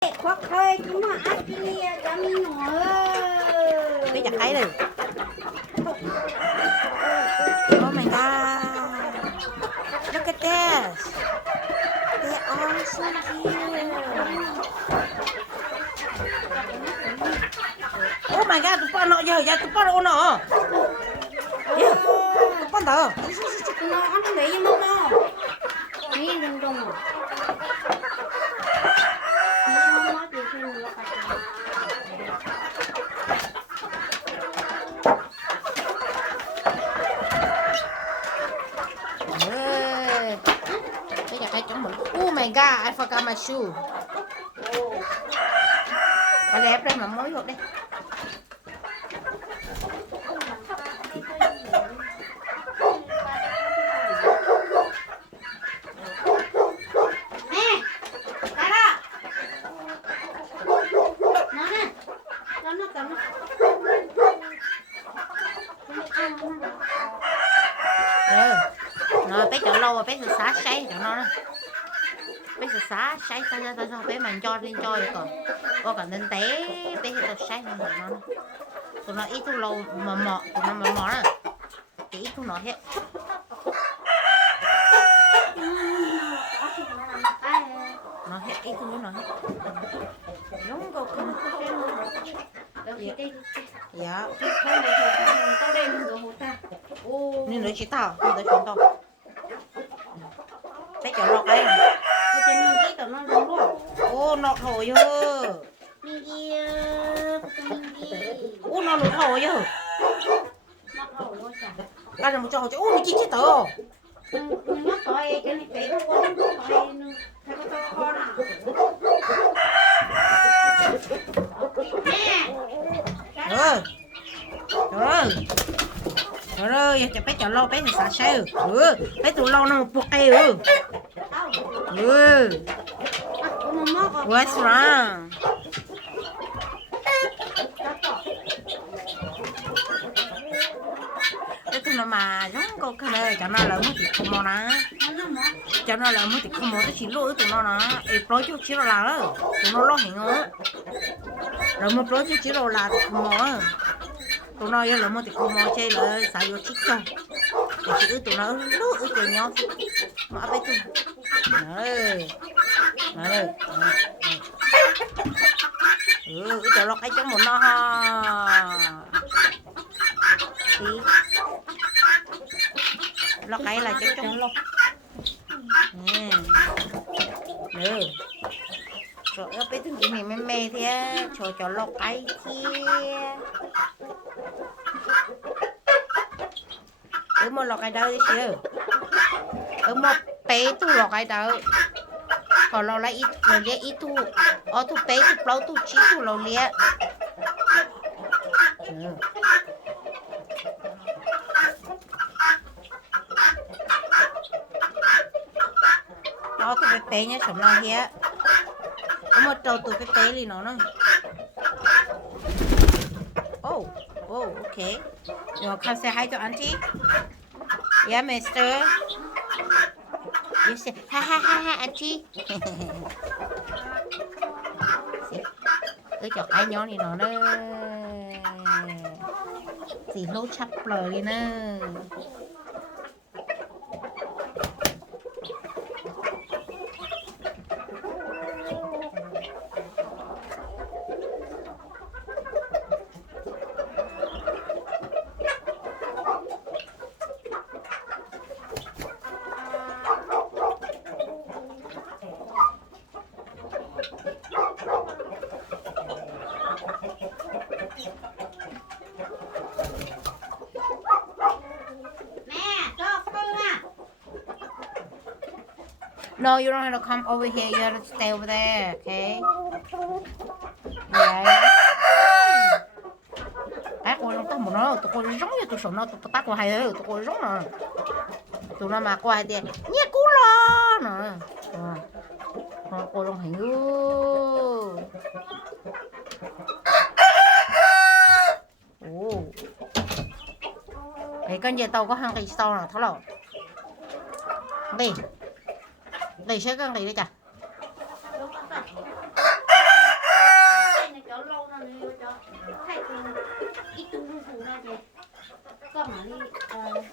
khoác khơi chúng mà ăn kia dám nữa cái chặt thấy đi. Oh my god, look at this, they are so cute. Oh my god, tụi con nó giờ tụi con nó nọ tụi con tờ nó ăn đấy mà nó đi đừng đừng cái chặt cái chống mình. Oh my god, I forgot my shoe. Phải lẹp đây mà mới được đi. Rồi bé chọn lâu rồi bé sẽ xá sấy cho nó đó. Bé sẽ xá sấy tao bé mình cho lên cho còn có còn nên té bé sẽ tao sấy lên nó tụi nó ít thu lâu mà mọ tụi nó mà mọ đó chỉ ít thu nó hết nó hết ít thu nó hết giống câu không dạ nên nó chỉ tao nên nó chọn tao bé chọn lọc đây ô nọ thổi chưa ô nó lụt thổi chưa cái này một trò chứ ô nó chỉ chết tớ rồi cho bé chọn lo bé thì xả xe bé tụi lo nó một buộc cây what's wrong cái tụi nó mà giống cô cái này cho nó là mất thì không mò ná cho nó là mất thì không mò cái chỉ lỗi tụi nó ná em nói chút chỉ là đó tụi nó lo hiện á rồi một nói chút chỉ là không mò tụi nó là mất thì không mò chơi là xài vô chích cho để chỉ tụi nó lúc ở chơi nhau mà bé tụi này cái chỗ lọt ấy trong một nó ha lọt ấy là trong lọt nè trời ơi bé từng cái này mê thế chỗ lọt ấy kia một lọt ấy đâu chứ một bé tu lọt ấy đâu còn lo lại ít rồi lia ít tu ở tu bé tu plau tu chi tu lo lia nó tu bé nhá sầm lo hia một trâu tu bé li nó oh okay you come say hi to auntie yeah mister you say ha auntie cái chọc ai nhỏ này nó đó gì lô chắp lời đi nè No, you don't have to come over here. You have to stay over there, okay? Yeah. Tát qua trong tao một nó, tụi con giống như tụi sổ nó, tụi tát qua hai đứa, tụi con giống nè. Tụi nó mà qua hai đứa, nhé cú lo nè. Rồi qua trong hình Thì con giờ tao có hàng cây sau nào tháo lẩu. Đi. Đi sẽ con đi đi chà. này cho thay từ ít tu luôn phụ ra kì có mà đi